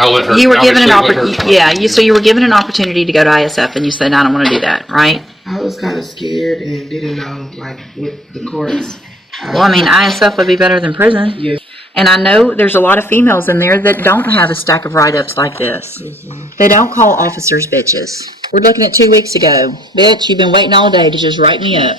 I'll let her. You were given an opportunity. opportunity. Yeah, so you were given an opportunity to go to ISF, and you said, "I don't want to do that." Right? I was kind of scared and didn't know, like, with the courts. Well, I mean, ISF would be better than prison. Yes. And I know there's a lot of females in there that don't have a stack of write-ups like this. They don't call officers bitches. We're looking at 2 weeks ago. Bitch, you've been waiting all day to just write me up.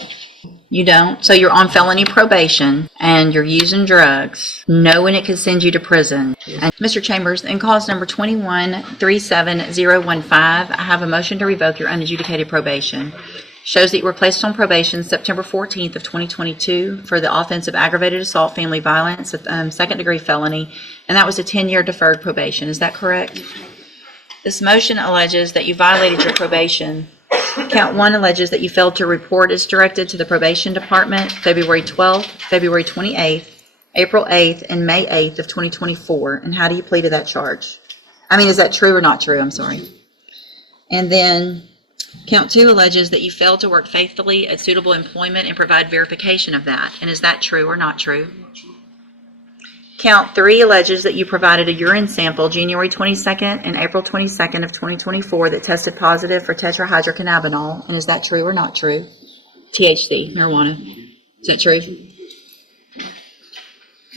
You don't. So you're on felony probation and you're using drugs, knowing it could send you to prison. And Mr. Chambers, in cause number 2137015, I have a motion to revoke your unadjudicated probation. Shows that you were placed on probation September 14th of 2022 for the offense of aggravated assault, family violence, second degree felony, and that was a 10-year deferred probation. Is that correct? This motion alleges that you violated your probation. Count 1 alleges that you failed to report as directed to the probation department February 12th, February 28th, April 8th, and May 8th of 2024. And how do you plead to that charge? I mean, is that true or not true? I'm sorry. And then Count 2 alleges that you failed to work faithfully at suitable employment and provide verification of that. And is that true or not true? Count 3 alleges that you provided a urine sample January 22nd and April 22nd of 2024 that tested positive for tetrahydrocannabinol. And is that true or not true? THC, marijuana. Is that true?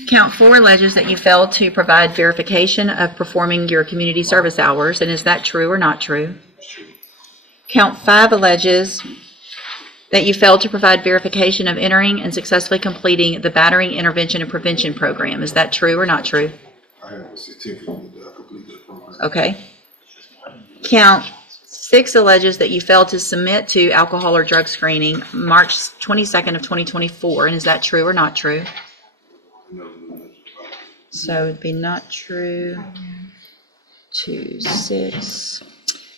Count 4 alleges that you failed to provide verification of performing your community service hours. And is that true or not true? Count 5 alleges that you failed to provide verification of entering and successfully completing the Battering Intervention and Prevention Program. Is that true or not true? I have a certificate that I completed that program. Okay. Count 6 alleges that you failed to submit to alcohol or drug screening March 22nd of 2024. And is that true or not true? So it'd be not true. 2, 6.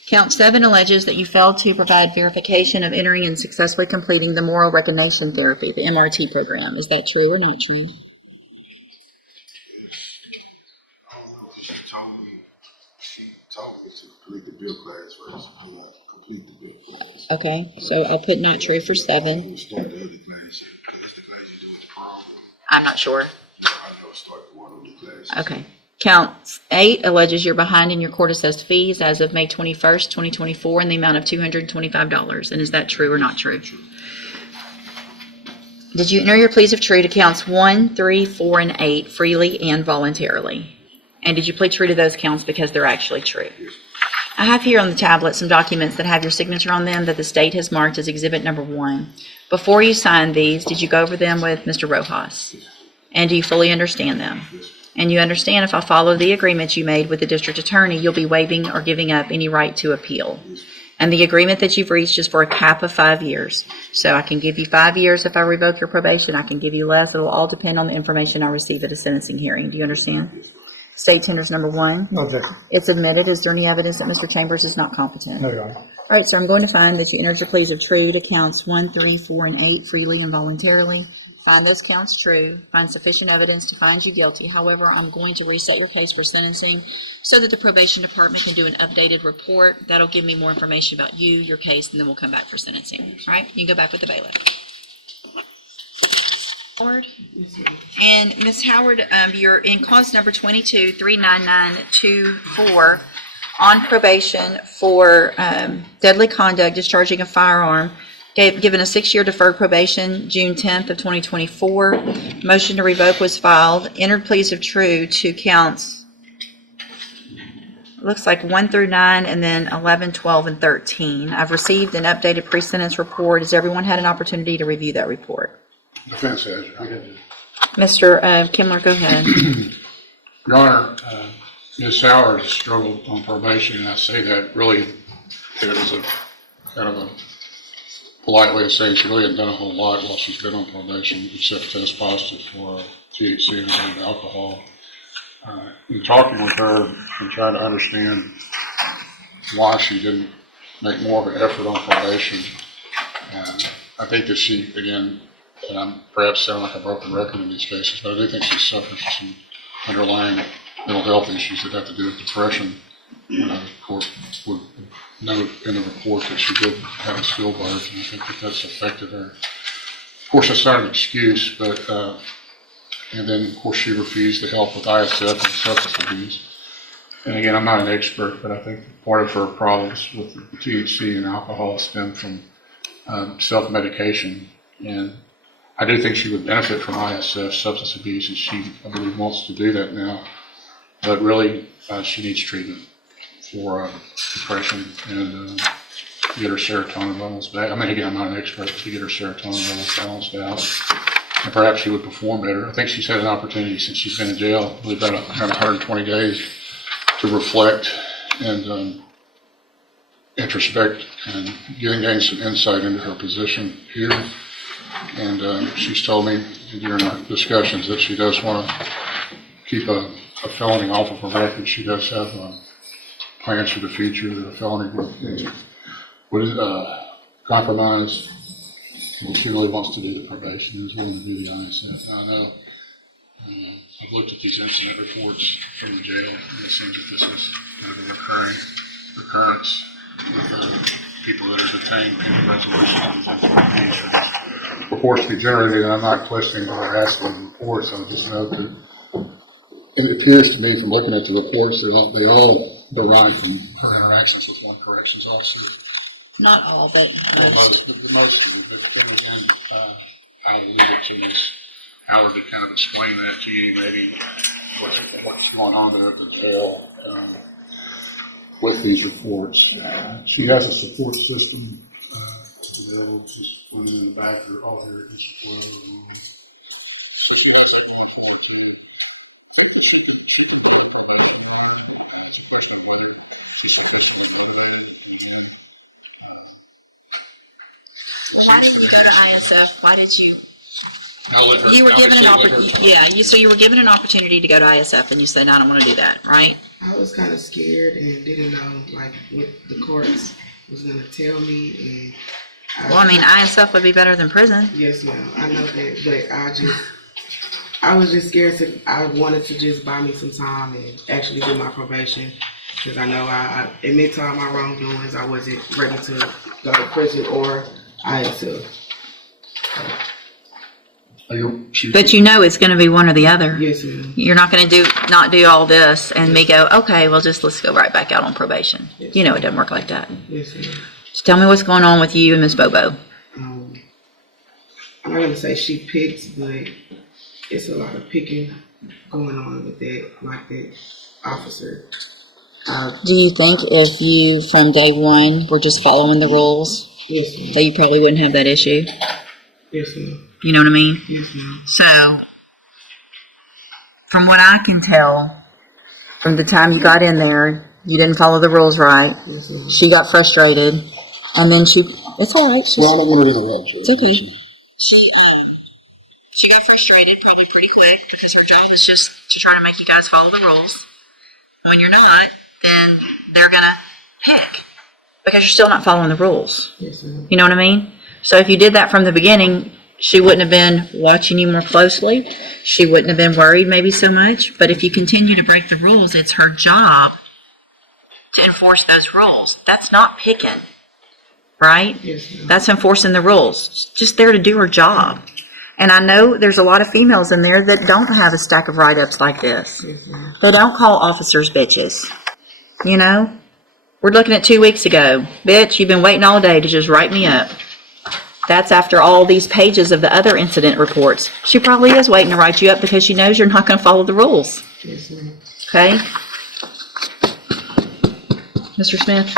Count 7 alleges that you failed to provide verification of entering and successfully completing the Moral Recognition Therapy, the MRT program. Is that true or not true? I don't know, 'cause she told me to complete the bill class first. I did not complete the bill class. Okay, so I'll put not true for 7. You start the other class, because that's the class you do with the prom. I'm not sure. I know start the one of the classes. Okay. Count 8 alleges you're behind in your court-assessed fees as of May 21st, 2024 in the amount of $225. And is that true or not true? Did you enter your pleas of true to counts 1, 3, 4, and 8 freely and voluntarily? And did you plead true to those counts because they're actually true? I have here on the tablet some documents that have your signature on them that the state has marked as exhibit number 1. Before you signed these, did you go over them with Mr. Rojas? And do you fully understand them? And you understand if I follow the agreement you made with the district attorney, you'll be waiving or giving up any right to appeal. And the agreement that you've reached is for a cap of 5 years. So I can give you 5 years if I revoke your probation. I can give you less. It'll all depend on the information I receive at a sentencing hearing. Do you understand? State tenders number 1. No objection. It's admitted. Is there any evidence that Mr. Chambers is not competent? No, Your Honor. All right, so I'm going to find that you entered your pleas of true to counts 1, 3, 4, and 8 freely and voluntarily. Find those counts true, find sufficient evidence to find you guilty. However, I'm going to reset your case for sentencing so that the probation department can do an updated report. That'll give me more information about you, your case, and then we'll come back for sentencing. All right, you can go back with the bailiff. Howard? And Ms. Howard, you're in cause number 22-39924 on probation for deadly conduct, discharging a firearm. Given a 6-year deferred probation, June 10th of 2024. Motion to revoke was filed. Entered pleas of true to counts, looks like 1 through 9, and then 11, 12, and 13. I've received an updated pre-sentence report. Has everyone had an opportunity to review that report? Defense has. Mr. Kimler, go ahead. Your Honor, Ms. Howard has struggled on probation, and I say that really, it was a kind of a polite way of saying she really hasn't done a whole lot while she's been on probation, except test positive for THC and alcohol. In talking with her and trying to understand why she didn't make more of an effort on probation, I think that she, again, and I'm perhaps sound like a broken record in these cases, but I do think she suffers from some underlying mental health issues that have to do with depression. The court would note in the report that she did have a stillbirth, and I think that that's affected her. Of course, that's not an excuse, but, and then, of course, she refused to help with ISF and substance abuse. And again, I'm not an expert, but I think part of her problems with the THC and alcohol stem from self-medication. And I do think she would benefit from ISF, substance abuse, and she, I believe, wants to do that now. But really, she needs treatment for depression and get her serotonin levels back. I mean, again, I'm not an expert, but to get her serotonin levels balanced out. And perhaps she would perform better. I think she's had an opportunity since she's been in jail, really about 120 days, to reflect and introspect and gain some insight into her position here. And she's told me during our discussions that she does want to keep a felony off of her record. She does have plans for the future that a felony would compromise. And she really wants to do the probation and is willing to do the ISF. Now, I know I've looked at these incident reports from the jail, and it seems that this is kind of a recurrence with people that are detained pending resolution of these incident reviews for these reports to be generated. And I'm not questioning or asking the reports. I'll just note that it appears to me from looking at the reports that they all derive from her interactions with one corrections officer. Not all, but most. Most of them, but then again, I'll leave it to Ms. Howard to kind of explain that to you, maybe what's going on there at the jail with these reports. She has a support system available, just running in the back, or all here is flow. She can be on probation. She said Why did you go to ISF? Why did you? I'll let her. You were given an opportunity. opportunity. So you were given an opportunity to go to ISF, and you said, "No, I don't want to do that." Right? I was kind of scared and didn't know like what the courts was gonna tell me. And Well, I mean, ISF would be better than prison. yes, ma'am, I know that, but I was just scared I wanted to just buy me some time and actually do my probation, because I know I admit to all my wrongdoings. I wasn't ready to go to prison or ISF. But you know it's going to be one or the other. Yes, ma'am. You're not going to not do all this and me go, okay, well, let's go right back out on probation. Yes. You know it doesn't work like that. Yes, ma'am. So tell me what's going on with you and Miss Bobo. I'm not gonna say she picks, but it's a lot of picking going on with that officer. Do you think if you, from day one, were just following the rules, Yes, ma'am. that you probably wouldn't have that issue? Yes, ma'am. You know what I mean? Yes, ma'am. So, from what I can tell, from the time you got in there, you didn't follow the rules right. Yes, ma'am. She got frustrated, and then it's all right. Well, I don't want to interrupt you. It's okay. She got frustrated probably pretty quick because her job is just to try to make you guys follow the rules. When you're not, then they're gonna pick because you're still not following the rules. Yes, ma'am. You know what I mean? So if you did that from the beginning, she wouldn't have been watching you more closely. She wouldn't have been worried maybe so much. But if you continue to break the rules, it's her job to enforce those rules. That's not picking, right? Yes, ma'am. That's enforcing the rules. It's just there to do her job. And I know there's a lot of females in there that don't have a stack of write-ups like this. Yes, ma'am. They don't call officers bitches. You know? We're looking at 2 weeks ago. Bitch, you've been waiting all day to just write me up. That's after all these pages of the other incident reports. She probably is waiting to write you up because she knows you're not going to follow the rules. Yes, ma'am. Okay? Mr. Smith?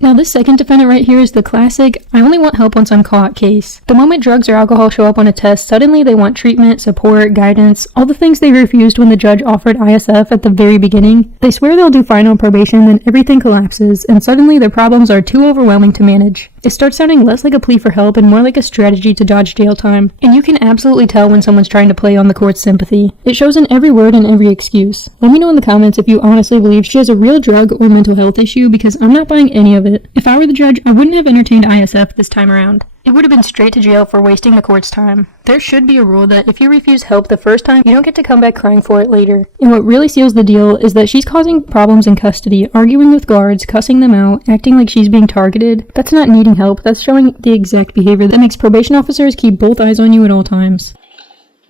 Now this second defendant right here is the classic, I only want help once I'm caught case. The moment drugs or alcohol show up on a test, suddenly they want treatment, support, guidance, all the things they refused when the judge offered ISF at the very beginning. They swear they'll do fine on probation, then everything collapses, and suddenly their problems are too overwhelming to manage. It starts sounding less like a plea for help and more like a strategy to dodge jail time. And you can absolutely tell when someone's trying to play on the court's sympathy. It shows in every word and every excuse. Let me know in the comments if you honestly believe she has a real drug or mental health issue, because I'm not buying any of it. If I were the judge, I wouldn't have entertained ISF this time around. It would have been straight to jail for wasting the court's time. There should be a rule that if you refuse help the first time, you don't get to come back crying for it later. And what really seals the deal is that she's causing problems in custody, arguing with guards, cussing them out, acting like she's being targeted. That's not needing help, that's showing the exact behavior that makes probation officers keep both eyes on you at all times.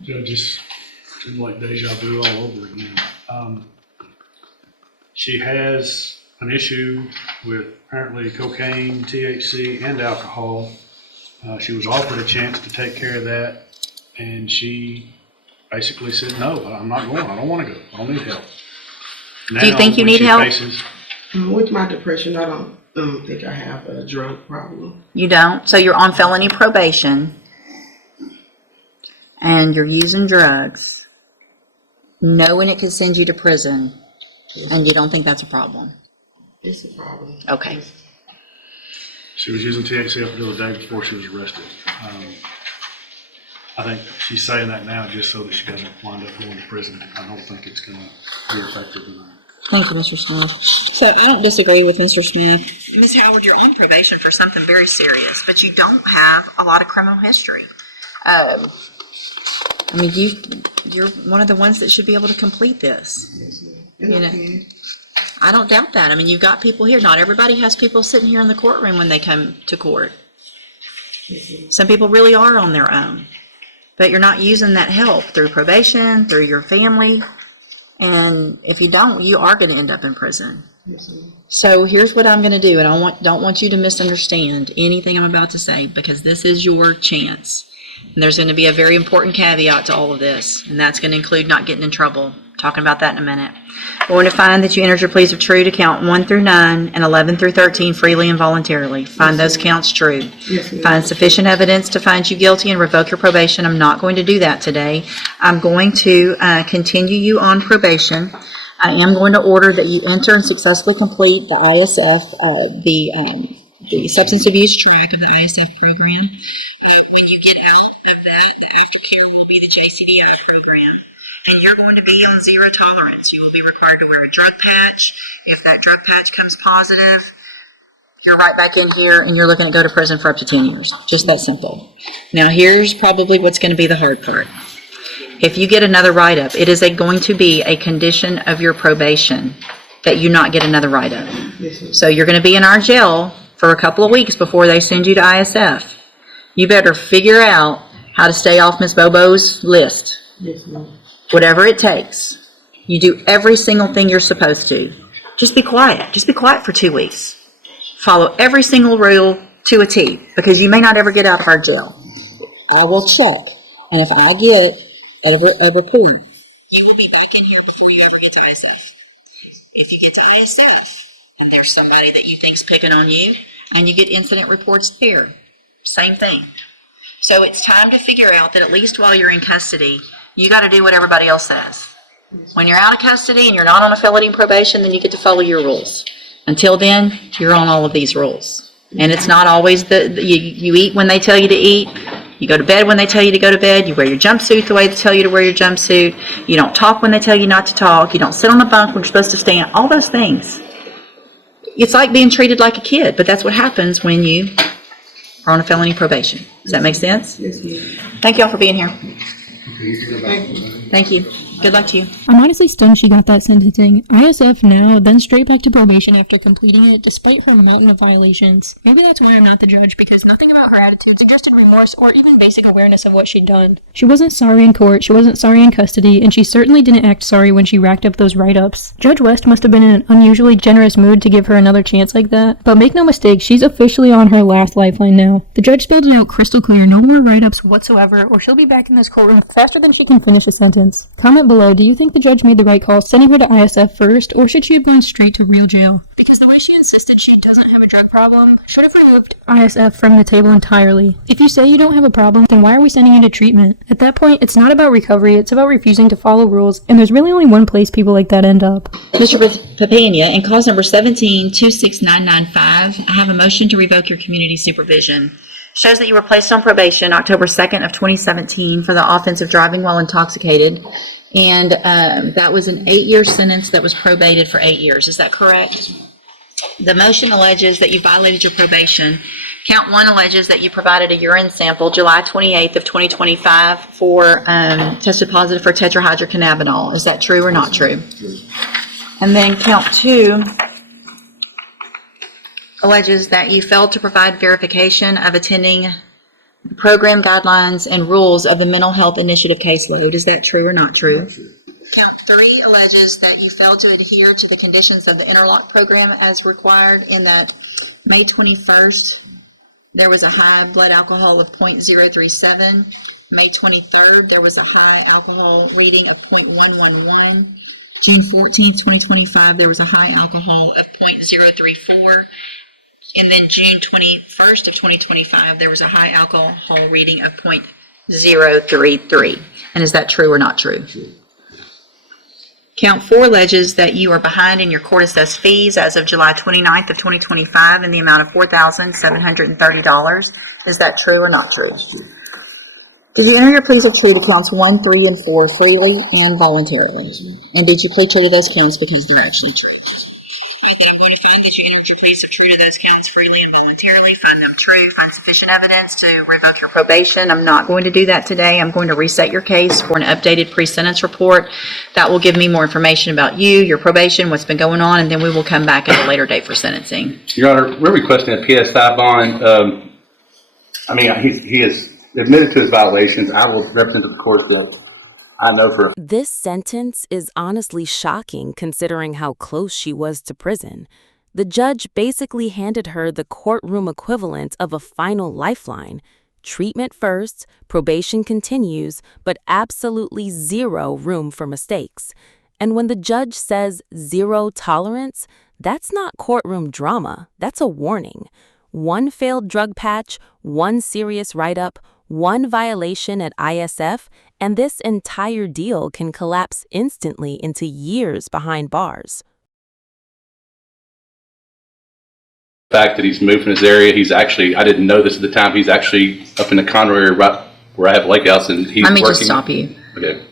Judges, it's like deja vu all over again. She has an issue with apparently cocaine, THC, and alcohol. She was offered a chance to take care of that, and she basically said, no, I'm not going. I don't want to go. I don't need help. Do you think you need help? With my depression, I don't think I have a drug problem. You don't? So you're on felony probation, and you're using drugs, knowing it could send you to prison, and you don't think that's a problem? It's a problem. Okay. She was using THC up until the day before she was arrested. I think she's saying that now just so that she doesn't wind up going to prison. I don't think it's going to be effective in that. Thank you, Mr. Smith. So I don't disagree with Mr. Smith. Ms. Howard, you're on probation for something very serious, but you don't have a lot of criminal history. I mean, you're one of the ones that should be able to complete this. Yes, ma'am. And You I know. can. I don't doubt that. I mean, you've got people here. Not everybody has people sitting here in the courtroom when they come to court. Yes, ma'am. Some people really are on their own, but you're not using that help through probation, through your family. And if you don't, you are going to end up in prison. Yes, ma'am. So here's what I'm going to do, and I don't want you to misunderstand anything I'm about to say, because this is your chance. And there's going to be a very important caveat to all of this, and that's going to include not getting in trouble. Talking about that in a minute. We're going to find that you entered your pleas of true to count 1 through 9 and 11 through 13 freely and voluntarily. Find those counts true. Yes, ma'am. Find sufficient evidence to find you guilty and revoke your probation. I'm not going to do that today. I'm going to continue you on probation. I am going to order that you enter and successfully complete the ISF, the substance abuse track of the ISF program. When you get out of that, the aftercare will be the JCDI program. And you're going to be on zero tolerance. You will be required to wear a drug patch. If that drug patch comes positive, you're right back in here and you're looking to go to prison for up to 10 years. Just that simple. Now here's probably what's going to be the hard part. If you get another write-up, it is going to be a condition of your probation that you not get another write-up. Yes, ma'am. So you're going to be in our jail for a couple of weeks before they send you to ISF. You better figure out how to stay off Ms. Bobo's list. Yes, ma'am. Whatever it takes. You do every single thing you're supposed to. Just be quiet. Just be quiet for 2 weeks. Follow every single rule to a T, because you may not ever get out of our jail. I will check, and if I get a reprieve, you will be back in here before you ever get to ISF. If you get to ISF, and there's somebody that you think's picking on you, and you get incident reports there, same thing. So it's time to figure out that at least while you're in custody, you got to do what everybody else says. When you're out of custody and you're not on a felony probation, then you get to follow your rules. Until then, you're on all of these rules. And it's not always you eat when they tell you to eat. You go to bed when they tell you to go to bed. You wear your jumpsuit the way they tell you to wear your jumpsuit. You don't talk when they tell you not to talk. You don't sit on the bunk when you're supposed to stand. All those things. It's like being treated like a kid, but that's what happens when you are on a felony probation. Does that make sense? Yes, ma'am. Thank you all for being here. Thank you. Thank you. Good luck to you. I'm honestly stunned she got that sentencing. ISF now, then straight back to probation after completing it, despite her mountain of violations. Maybe that's why I'm not the judge, because nothing about her attitude suggested remorse or even basic awareness of what she'd done. She wasn't sorry in court, she wasn't sorry in custody, and she certainly didn't act sorry when she racked up those write-ups. Judge West must have been in an unusually generous mood to give her another chance like that. But make no mistake, she's officially on her last lifeline now. The judge spelled it out crystal clear, no more write-ups whatsoever, or she'll be back in this courtroom faster than she can finish a sentence. Comment below, do you think the judge made the right call sending her to ISF first, or should she have gone straight to real jail? Because the way she insisted she doesn't have a drug problem should have removed ISF from the table entirely. If you say you don't have a problem, then why are we sending you to treatment? At that point, it's not about recovery, it's about refusing to follow rules, and there's really only one place people like that end up. Mr. Papania, in cause number 17-26995, I have a motion to revoke your community supervision. Shows that you were placed on probation October 2nd of 2017 for the offense of driving while intoxicated. And that was an 8-year sentence that was probated for 8 years. Is that correct? The motion alleges that you violated your probation. Count 1 alleges that you provided a urine sample July 28th of 2025 for tested positive for tetrahydrocannabinol. Is that true or not true? And then count 2 alleges that you failed to provide verification of attending program guidelines and rules of the mental health initiative caseload. Is that true or not true? Count 3 alleges that you failed to adhere to the conditions of the interlock program as required in that May 21st, there was a high blood alcohol of .037. May 23rd, there was a high alcohol reading of .111. June 14th, 2025, there was a high alcohol of .034. And then June 21st of 2025, there was a high alcohol reading of .033. And is that true or not true? True. Count 4 alleges that you are behind in your court-assessed fees as of July 29th of 2025 in the amount of $4,730. Is that true or not true? Did you enter your pleas of plea to counts 1, 3, and 4 freely and voluntarily? And did you plead true to those counts because they're actually true? All right, then I'm going to find that you entered your pleas of true to those counts freely and voluntarily, find them true, find sufficient evidence to revoke your probation. I'm not going to do that today. I'm going to reset your case for an updated pre-sentence report. That will give me more information about you, your probation, what's been going on, and then we will come back at a later date for sentencing. Your Honor, we're requesting a PSI bond. He has admitted to his violations. I will represent to the court that I know for. This sentence is honestly shocking considering how close she was to prison. The judge basically handed her the courtroom equivalent of a final lifeline. Treatment first, probation continues, but absolutely zero room for mistakes. And when the judge says zero tolerance, that's not courtroom drama, that's a warning. One failed drug patch, one serious write-up, one violation at ISF, and this entire deal can collapse instantly into years behind bars. The fact that he's moved from his area, he's actually, I didn't know this at the time, he's actually up in the Conroe area right where I have Lake House, and he's Let me working. just stop you. Okay.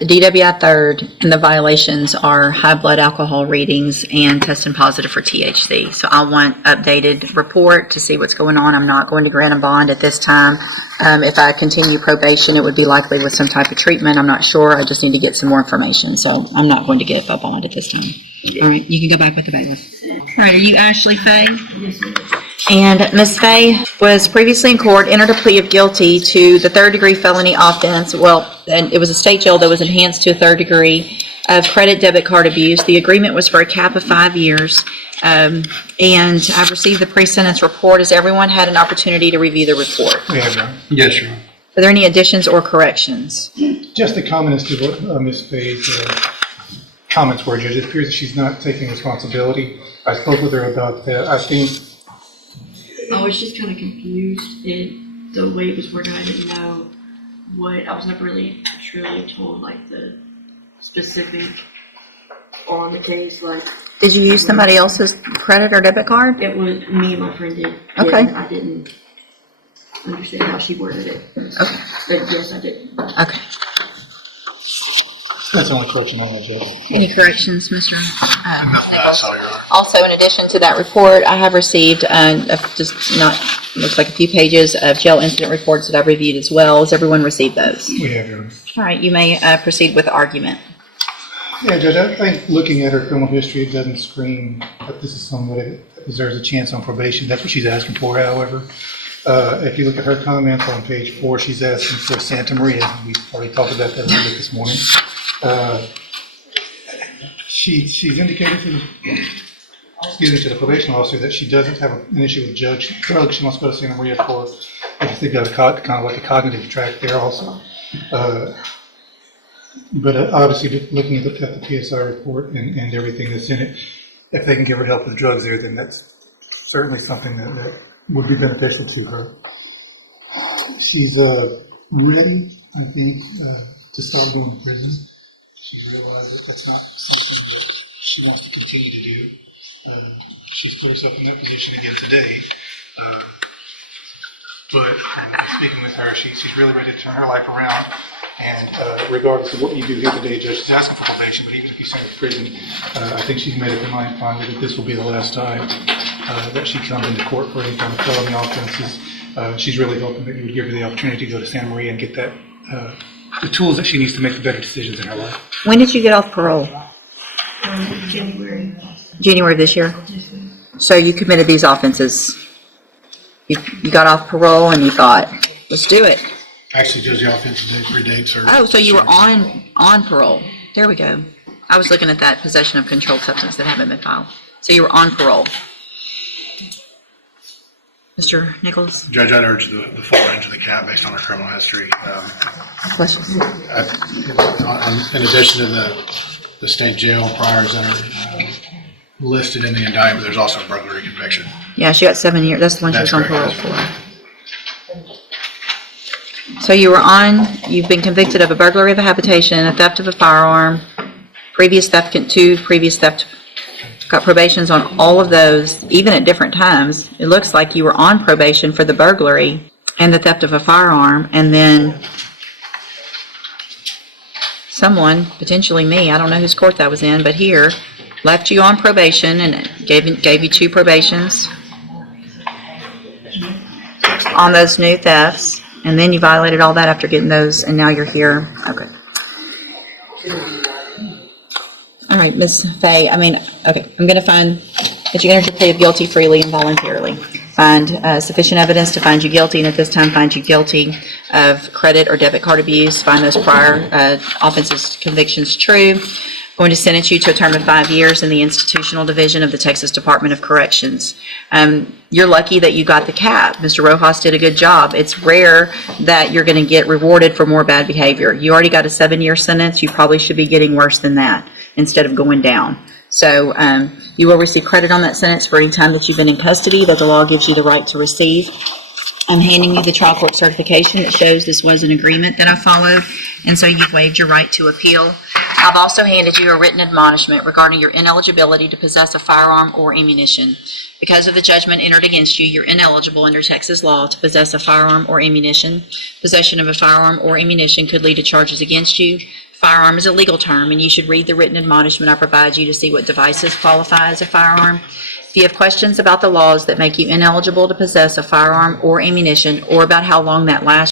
DWI third, and the violations are high blood alcohol readings and testing positive for THC. So I want updated report to see what's going on. I'm not going to grant a bond at this time. If I continue probation, it would be likely with some type of treatment. I'm not sure. I just need to get some more information. So I'm not going to get a bond at this time. All right, you can go back with the bailiff. All right, are you Ashley Faye? Yes, ma'am. And Ms. Faye was previously in court, entered a plea of guilty to the third-degree felony offense. Well, and it was a state jail that was enhanced to a third degree of credit debit card abuse. The agreement was for a cap of 5 years. And I've received the pre-sentence report. Has everyone had an opportunity to review the report? We have, Your Honor. Yes, Your Honor. Are there any additions or corrections? Just a comment as to what Ms. Faye's comments were, Judge. It appears that she's not taking responsibility. I spoke with her about that. I think I was just kind of confused. The way it was worded, I didn't know what, I was never really truly told like the specific on the case. Like, Did you use somebody else's credit or debit card? it was me and my friend did. Okay. Yeah, I didn't understand how she worded it. Okay. But yes, I did. Okay. that's the only correction on that, Judge. Any corrections, Mr.? Also, in addition to that report, I have received looks like a few pages of jail incident reports that I've reviewed as well. Has everyone received those? We have, Your Honor. All right, you may proceed with the argument. Yeah, Judge, I think looking at her criminal history, it doesn't scream that this is somebody that deserves a chance on probation. That's what she's asking for, however. If you look at her comments on page 4, she's asking for Santa Maria. We already talked about that a little bit this morning. She's indicated to the probation officer that she doesn't have an issue with drugs. She wants to go to Santa Maria for, I guess they've got a kind of like a cognitive track there also. But obviously, looking at the PSI report and everything that's in it, if they can give her help with drugs there, then that's certainly something that would be beneficial to her. She's ready, I think, to start going to prison. She's realized that that's not something that she wants to continue to do. She's put herself in that position again today. But speaking with her, she's really ready to turn her life around. And regardless of what you do here today, Judge, she's asking for probation, but even if you send her to prison, I think she's made up her mind finally that this will be the last time that she comes into court for any kind of felony offenses. She's really hoping that you would give her the opportunity to go to Santa Maria and get that the tools that she needs to make the better decisions in her life. When did you get off parole? January. January of this year? Yes, ma'am. So you committed these offenses. You got off parole and you thought, let's do it. Actually, Judge, the offense today predates her. Oh, so you were on parole. There we go. I was looking at that possession of controlled substance that haven't been filed. So you were on parole. Mr. Nichols? Judge, I'd urge the full range of the cap based on her criminal history. Questions? In addition to the state jail priors that are listed in the indictment, there's also a burglary conviction. Yeah, she got 7 years. That's the one she was That's on parole correct. for. So you've been convicted of a burglary of a habitation, a theft of a firearm, previous theft, got probations on all of those, even at different times. It looks like you were on probation for the burglary and the theft of a firearm, and then someone, potentially me, I don't know whose court that was in, but here, left you on probation and gave you 2 probations on those new thefts, and then you violated all that after getting those, and now you're here. Okay. All right, Ms. Fay, I'm going to find that you entered your plea of guilty freely and voluntarily. Find sufficient evidence to find you guilty, and at this time find you guilty of credit or debit card abuse. Find those prior offenses, convictions true. Going to sentence you to a term of 5 years in the institutional division of the Texas Department of Corrections. You're lucky that you got the cap. Mr. Rojas did a good job. It's rare that you're going to get rewarded for more bad behavior. You already got a 7-year sentence. You probably should be getting worse than that instead of going down. So you will receive credit on that sentence for any time that you've been in custody that the law gives you the right to receive. I'm handing you the trial court certification that shows this was an agreement that I followed, and so you've waived your right to appeal. I've also handed you a written admonishment regarding your ineligibility to possess a firearm or ammunition. Because of the judgment entered against you, you're ineligible under Texas law to possess a firearm or ammunition. Possession of a firearm or ammunition could lead to charges against you. Firearm is a legal term, and you should read the written admonishment I provide you to see what devices qualify as a firearm. If you have questions about the laws that make you ineligible to possess a firearm or ammunition, or about how long that lasts,